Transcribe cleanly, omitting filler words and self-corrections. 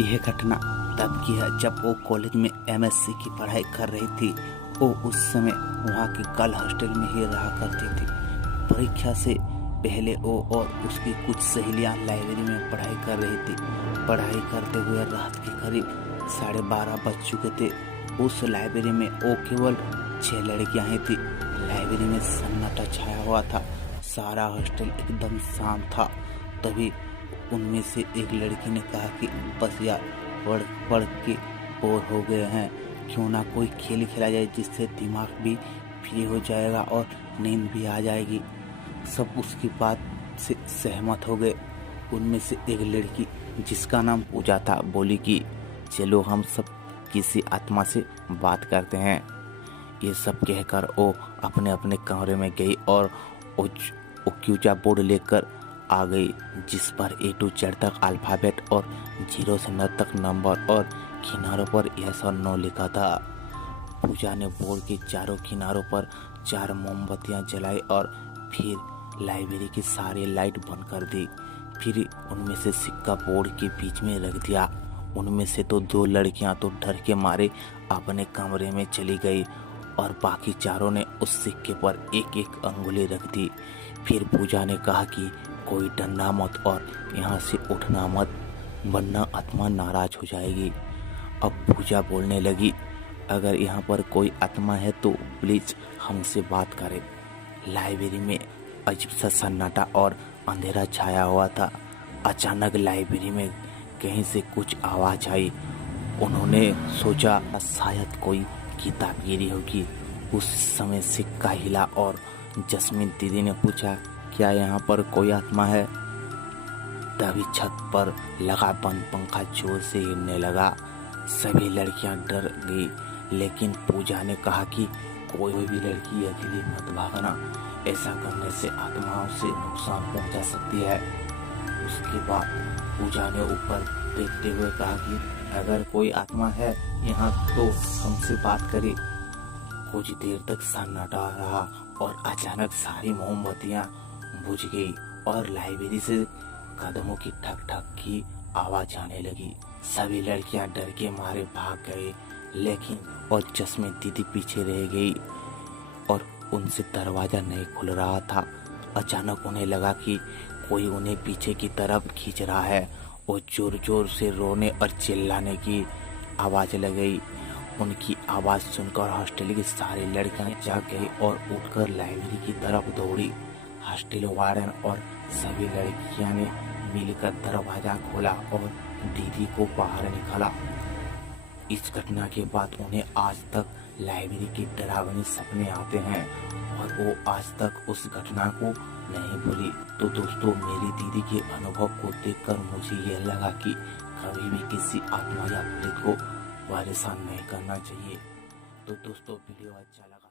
यह घटना तब की है जब वो कॉलेज में एमएससी की पढ़ाई कर रही थी। वो उस समय वहाँ के गर्ल हॉस्टल में ही रहा करती थी। परीक्षा से पहले वो और उसकी कुछ सहेलियाँ लाइब्रेरी में पढ़ाई कर रही थी। पढ़ाई करते हुए रात के करीब 12:30 बज चुके थे। उस लाइब्रेरी में वो केवल 6 लड़कियाँ ही थी। लाइब्रेरी में सन्नाटा छाया हुआ था। सारा हॉस्टल एकदम शांत था। तभी उनमें से एक लड़की ने कहा कि बस यार, पढ़ पढ़ के बोर हो गए हैं, क्यों ना कोई खेल खेला जाए जिससे दिमाग भी फ्री हो जाएगा और नींद भी आ जाएगी। सब उसकी बात से सहमत हो गए। उनमें से एक लड़की जिसका नाम पूजा था बोली कि चलो हम सब किसी आत्मा से बात करते हैं। ये सब कहकर वो अपने अपने कमरे में गई और क्यूजा बोर्ड लेकर आ गई जिस पर A to Z तक अल्फ़ाबेट और 0 से 9 तक नंबर और किनारों पर यस और नो लिखा था। पूजा ने बोर्ड के चारों किनारों पर 4 मोमबत्तियां जलाई और फिर लाइब्रेरी की सारी लाइट बंद कर दी। फिर उनमें से सिक्का बोर्ड के बीच में रख दिया। उनमें से तो 2 लड़कियां तो डर के मारे अपने कमरे में चली गई और बाकी चारों ने उस सिक्के पर एक एक अंगुली रख दी। फिर पूजा ने कहा कि कोई डरना मत और यहाँ से उठना मत, वरना आत्मा नाराज हो जाएगी। अब पूजा बोलने लगी, अगर यहाँ पर कोई आत्मा है तो प्लीज हमसे बात करे। लाइब्रेरी में अजीब सा सन्नाटा और अंधेरा छाया हुआ था। अचानक लाइब्रेरी में कहीं से कुछ आवाज आई। उन्होंने सोचा शायद कोई किताब गिरी होगी। उस समय सिक्का हिला और जस्मीन दीदी ने पूछा, क्या यहाँ पर कोई आत्मा है? तभी छत पर लगा बंद पंखा जोर से हिलने लगा। सभी लड़कियां डर गई, लेकिन पूजा ने कहा कि कोई भी लड़की अकेली मत भागना, ऐसा करने से आत्माओं से नुकसान पहुंचा सकती है। उसके बाद पूजा ने ऊपर देखते हुए कहा कि अगर कोई आत्मा है यहाँ तो हमसे बात करे। कुछ देर तक सन्नाटा रहा और अचानक सारी मोमबत्तियां बुझ गई और लाइब्रेरी से कदमों की ठक ठक की आवाज आने लगी। सभी लड़कियां डर के मारे भाग गए, लेकिन और जस्मीन दीदी पीछे रह गई और उनसे दरवाजा नहीं खुल रहा था। अचानक उन्हें लगा कि कोई उन्हें पीछे की तरफ खींच रहा है और जोर जोर से रोने और चिल्लाने की आवाज लग गई। उनकी आवाज सुनकर हॉस्टल की सारी लड़कियां जाग गई और उठकर लाइब्रेरी की तरफ दौड़ी। हॉस्टल वार्डन और सभी लड़कियां ने मिलकर दरवाजा खोला और दीदी को बाहर निकाला। इस घटना के बाद उन्हें आज तक लाइब्रेरी के डरावने सपने आते हैं और वो आज तक उस घटना को नहीं भूली। तो दोस्तों, मेरी दीदी के अनुभव को देखकर मुझे यह लगा कि कभी भी किसी आत्मा या प्रेत को परेशान नहीं करना चाहिए। तो दोस्तों, वीडियो अच्छा लगा